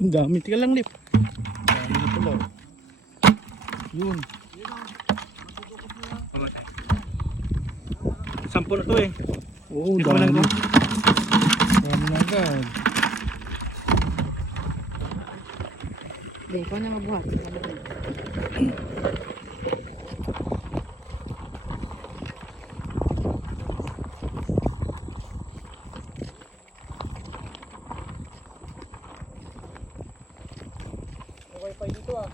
Ang dami. Tika lang, Lip. Dami na pala. Yun. Sampo na to eh. Oo, Ito lang dami. to. Dami na agad. Hindi, ikaw na mabuhat. Wifi dito ah.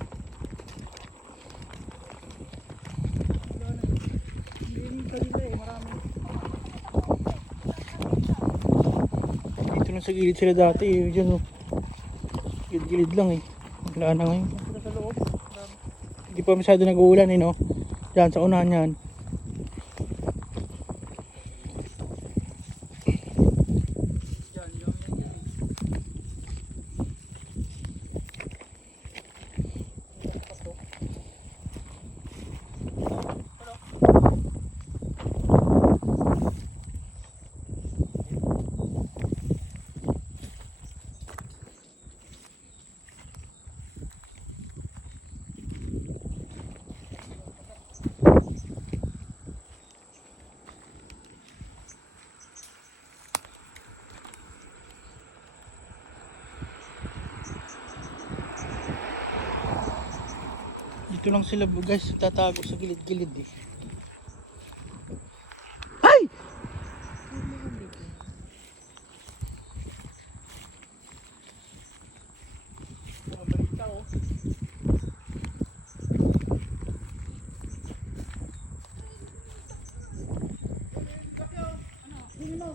Dito na sa gilid sila dati eh. Diyan oh. Gilid-gilid lang eh. Wala na ngayon. Hindi pa masyado nag-uulan eh no. Diyan sa unahan yan. Dito lang sila guys, tatago sa gilid-gilid eh. Ay! Balita oh.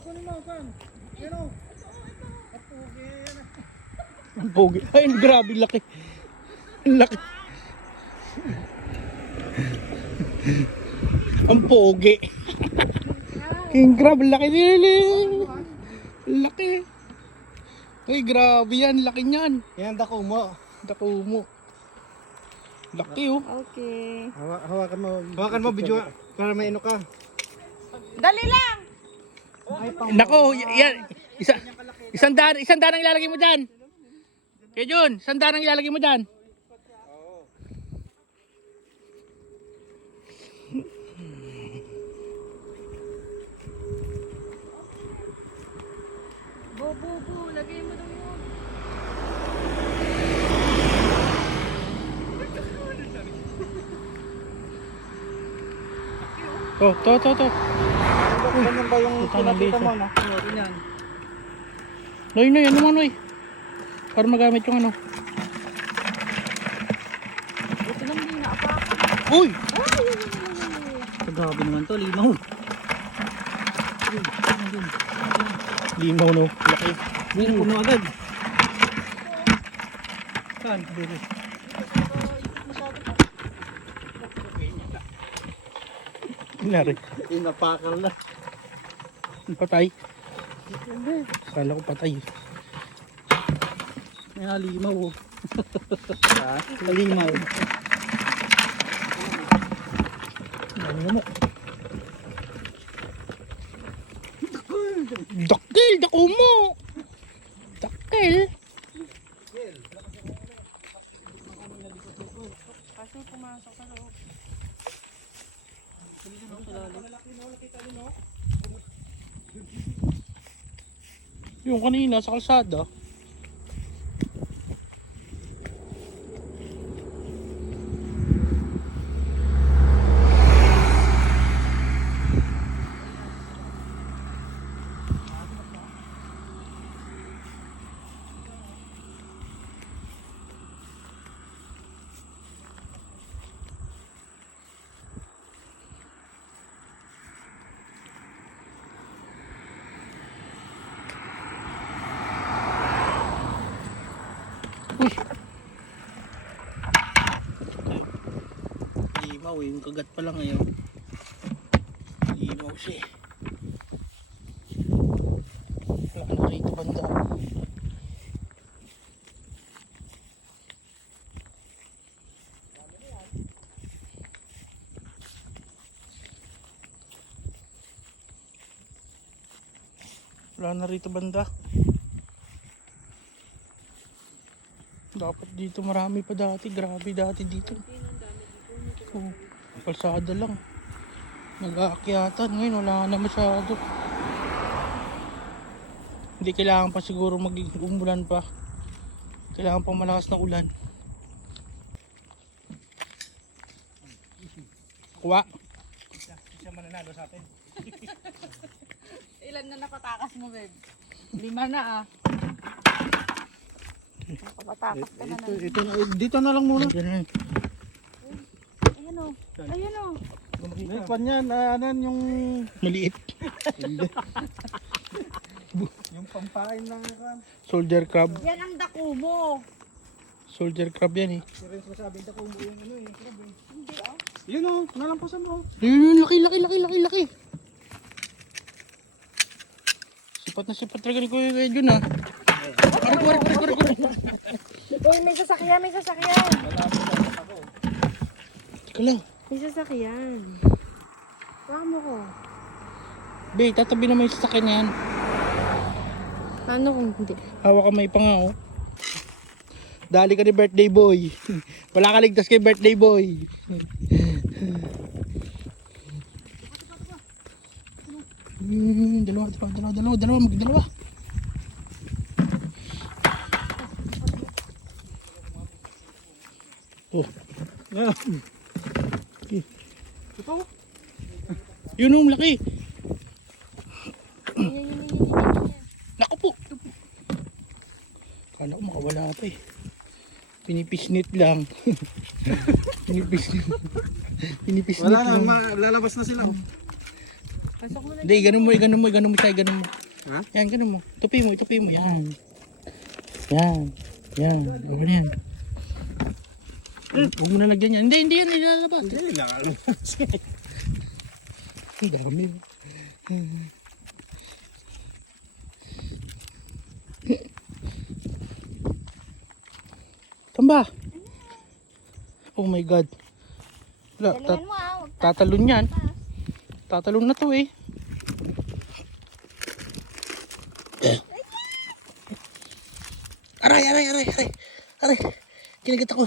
Kunin mo, kan? Yan oh. Ang pogi. Ay, grabe laki. Ang laki. Ang pogi. King crab, laki nila. Laki. Uy, grabe yan, laki niyan. Yan dako mo. Dako mo. Laki oh. Okay. Hawakan mo. Hawakan mo video para may ano ka. Dali lang! Nako, yan. Isang daan ang ilalagay mo dyan. Kaya Jun, isang daan ang ilalagay mo dyan. Bo, lagay mo doon yun. Oh, to. Ganyan ba yung Putang pinakita ng mo laser. no? Yan. Noy, ano mo Noy? Para magamit yung ano. Ito lang din naapakan. Uy! Grabe naman to, limaw. Limaw no, laki. Puno agad. Saan? Inari. Inapakal na. Patay. Kala ko patay. May halimaw oh. Limaw. Ano mo? Dakil, dako mo. Dakil. Kaso pumasok sa loob. Yung kanina sa kalsada. Limaw eh, yung kagat pa lang ngayon. Limaw siya eh. Wala na rito banda. Wala na rito banda. Dapat dito marami pa dati. Grabe dati dito. Oh, kalsada lang. Nag-aakyatan. Ngayon wala na masyado. Hindi kailangan pa siguro umulan pa. Kailangan pang malakas na ulan. Kuha. Siya mananalo sa atin. Ilan na napatakas mo, babe? 5 na ah. Napatakas ka na na. Ito na, dito na lang muna. Ganun. Ayan o. Ayan o. May kwan yan, anan yung... Maliit. yung pampain ng kwan. Soldier crab. Yan ang dako mo. Soldier crab yan eh. Si Renz masabi na kung yung ano yung crab eh. Hindi oh. Yun o, nalampasan mo. Ayun, laki. Sipat na sipat talaga ni Kuya Jun ah. Aray. Uy, may sasakyan. Teka lang. May sasakyan. Huwag mo ko. Be, tatabi naman yung sasakyan na yan. Ano kung hindi? Hawak ka may panga oh. Dali ka ni birthday boy. Wala ka ligtas kay birthday boy. Dalawa. Magdalawa. Oh. Ito? Yun ang laki. Yan. Naku po. Kala ko makawala pa eh. Pinipisnit lang. Pinipisnit Wala na, lang. lalabas na sila. Pasok mo na. Hindi, ganun mo siya, ganun mo. Ha? Yan, ganun mo. Tupi mo, yan. Yan. Huwag na yan. Huwag mo na lagyan yan. Hindi yan nilalabas. Dali lang. Ang dami. Tamba. Oh my God. Wala, Dalihan mo ah. tatalon yan. Tatalon na to eh. Aray. Kinagat ako.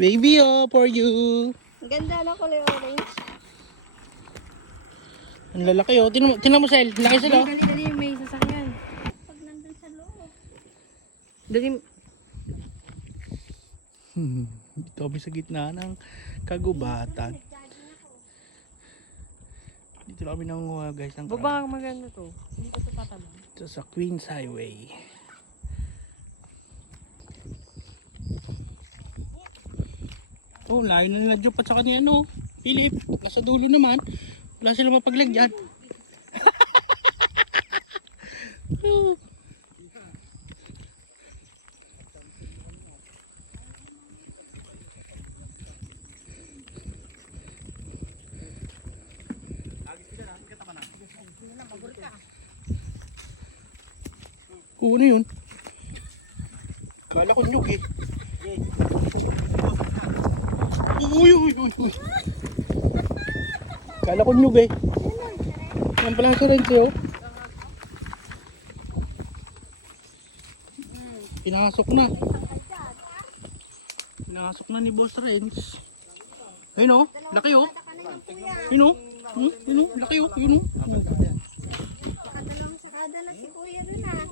Baby oh, for you. Ang ganda na kulay orange. Ang lalaki oh. Tinan mo Sel. Laki sila oh. Dali, may sasakyan. Pag nandun sa loob. Dali. Dito kami sa gitna ng kagubatan. Dito kami nanguha guys ng crab. Baba maganda to. Hindi ko ito tatalong. Ito sa Queens Highway. Oh, layo na nila Job at saka ni ano, Philip. Nasa dulo naman. Wala silang mapaglagyan. Oh. Ano yun? Kala ko nyug eh. Uy. Kala ko nyug eh. Yan pala sa rin sa'yo. Pinasok na ni Boss Renz. Ayun o, laki o. Yun o. Laki o. Yun o. Nakadalawang sakada na si Kuya dun ah.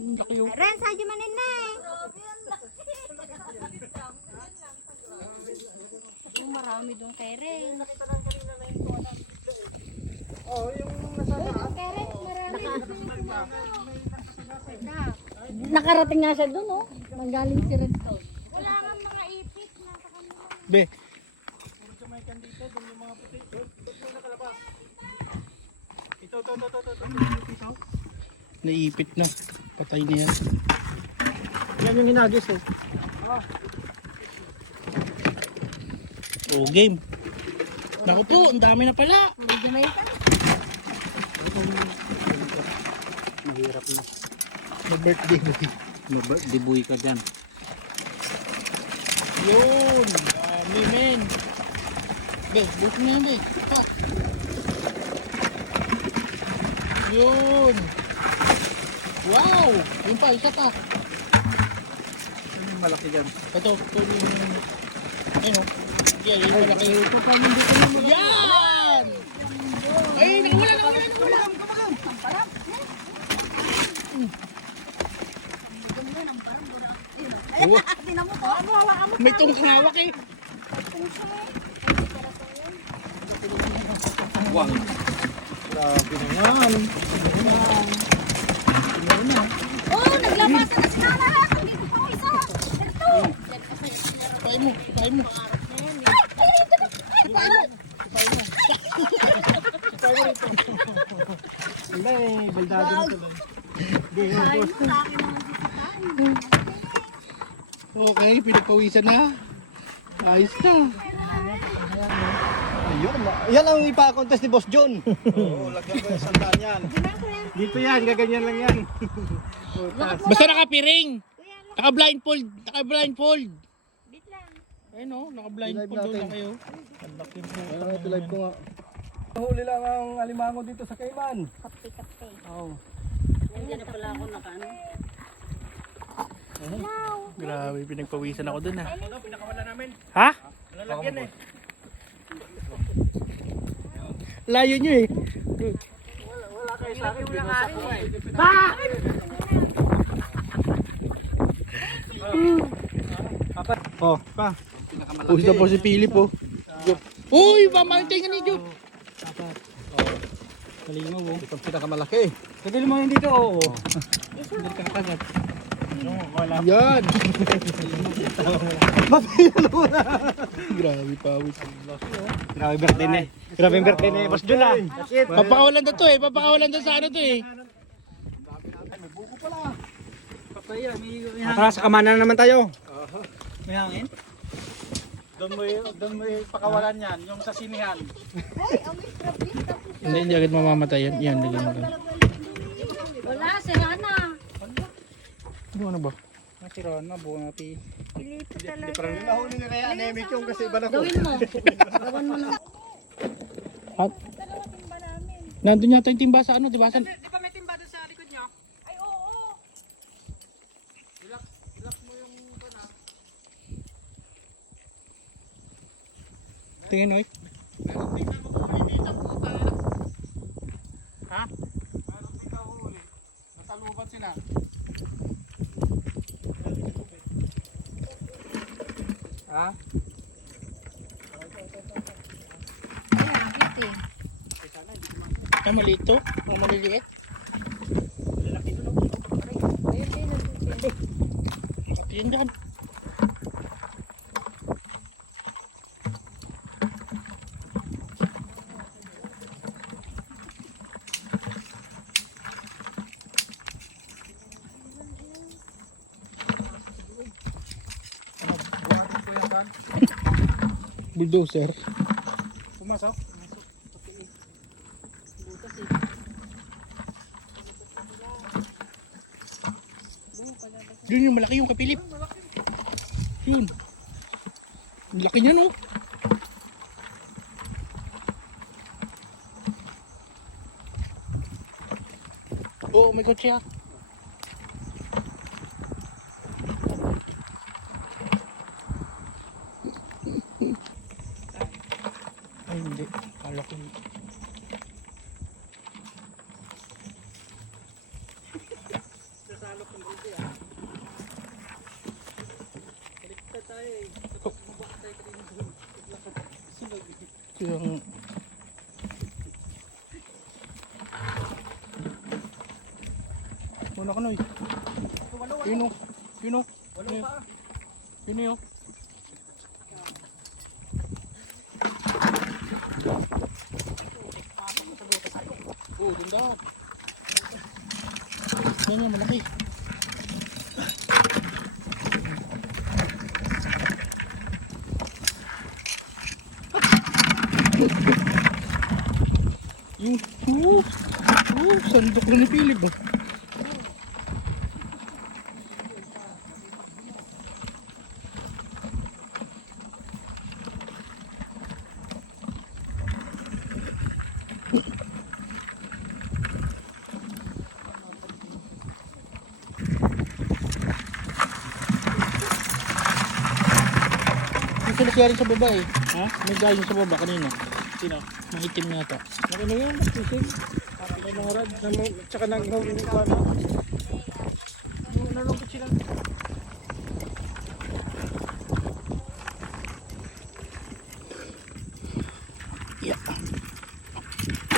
Laki o. Ren, sadyo manin na eh. Marami doon kay Ren. Oh, yung nasa Kay Ren, marami. Nakarating nga siya doon oh. Magaling si Ren doon. Wala nga mga ipit. Be. Ito. Naipit na. Patay na yan. Yan yung hinagis eh. Oh, game. Naku po, ang dami na pala. Mahirap na. May birthday boy. Dibuy ka dyan. Yun. Dami men. Be, buto na yan be. Pa. Yun. Wow! Yun pa, isa pa. Ano yung malaki dyan? Ito, yung... Ayun o. Yan, yung malaki. Yan! Ay, nakawala. Tinan mo to. Ano, hawakan mo. May tungkawak eh. Wang. Grabe naman. Oh, naglabasan na si Nana. Dito pa isa. Ito. Sipain mo, sipain mo. Sipain mo. Hindi, baldado nito lang. Ay, mo sa akin naman sisipain. Okay, pinagpawisan na. Ayos na. Ayun, yan ang ipa-contest ni Boss John. Oo, lagyan ko yung sandaan yan. Dito yan, gaganyan lang yan. Basta nakapiring. Naka-blindfold. Naka-blindfold. Ayun o, naka-blindfold doon na kayo. Ayun, ito live ko nga. Huli lang ang alimango dito sa Cayman. Kape-kape. Oo. Nandiyan na pala ako nakano. Grabe, pinagpawisan ako doon ah. Ano, pinakawala namin. Ha? Lalagyan eh. Layo nyo eh. Wala kayo sa akin, binusak ko eh. Apat. Oh, pa. Puso na po si Philip oh. Uy, pamahinting ni Jude. Apat. Kalingaw oh. Itong pinakamalaki. Kadali mo yun dito, oo. Hindi ka nakagat. Wala. Yan. Mapilo na. Grabe pawis. Grabe birthday ni. Grabe birthday ni Boss John ah. That's it. Papakawalan na to eh. Papakawalan na sa ano to eh. Papaya, may Tara, sa kamanan naman tayo. May hangin? Doon mo pakawalan yan, yung sa sinihan. Hindi agad mamamatay yan. Yan, lagyan mo lang. Wala, si Hana. Ano ba? Nasira na, buong natin. Pilipit talaga. Parang nahuli na kaya anemic yung kasi iba na ko. Gawin mo. Gawan mo na. At? Nandun yata yung timba sa ano, diba? Di ba may timba doon sa likod niya? Ay, oo. Relax mo yung pana. Tingin, oy. Meron din na huli dito, puta. Ha? Meron din na huli. Nasalubat sila. Ha? Ah, maliit to? O maliliit? Lalaki to, no? Ito yun dyan. Bulldozer. Pumasok? Yun yung malaki yung kapilip. Yun. Ang laki niya no. Oo, may kotse ah. Ay hindi, kala ko hindi. Yung muna ka na eh. Yun o. Yun o. Yun o. Oh, ganda. Yan yung malaki. Yung sandok na ni Philip oh. umalis nga rin sa baba eh. Ha? May galing sa baba kanina. Sino? Mahitim na ito. Ano yan? Fishing? Para kay mga rad. Tsaka nag-huli ng kano. Nalungkot sila. Yeah.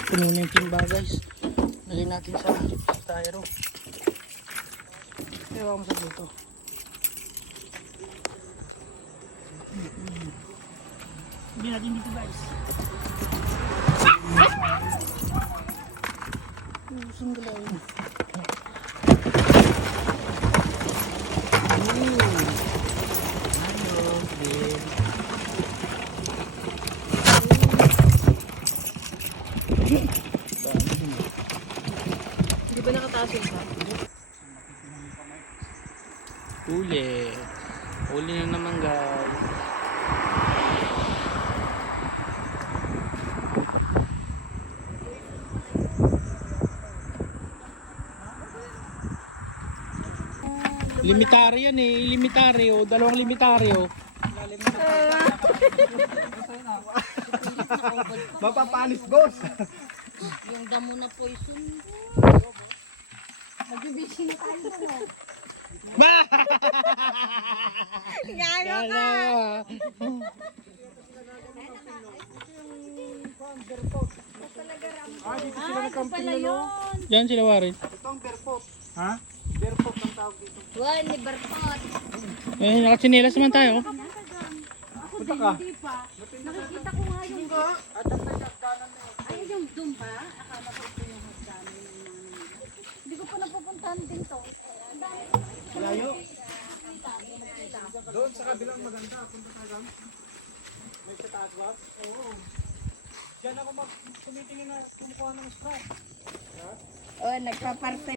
Puno na yung timba guys. Lagay natin sa styro. Ewan mo sa dito. Hindi natin dito guys. Usong galawin. Hindi ba nakataas yung pa? Huli. Huli na naman guys. Limitary yan eh. Limitaryo. Dalawang limitaryo. Mapapanis, boss! Yung damo na poison. Magbibisi na tayo na. Gano ka! Ah, dito sila Ay, ito pala yun. Diyan sila warin. Itong barefoot. Ha? Barefoot ang tawag dito. Well, libertot. Eh, nakatsinelas naman tayo. Ako din, hindi pa. Nakikita ko nga yung... Ay, yung doon pa? Akala ko ito yung hagdanan ng mga... Hindi ko pa napupuntahan din to. Malayo. Doon sa kabilang maganda. Punta ka doon. May sa taas ba? Oo. Diyan ako tumitingin na kumukuha ng straw. Oh, nagpaparte.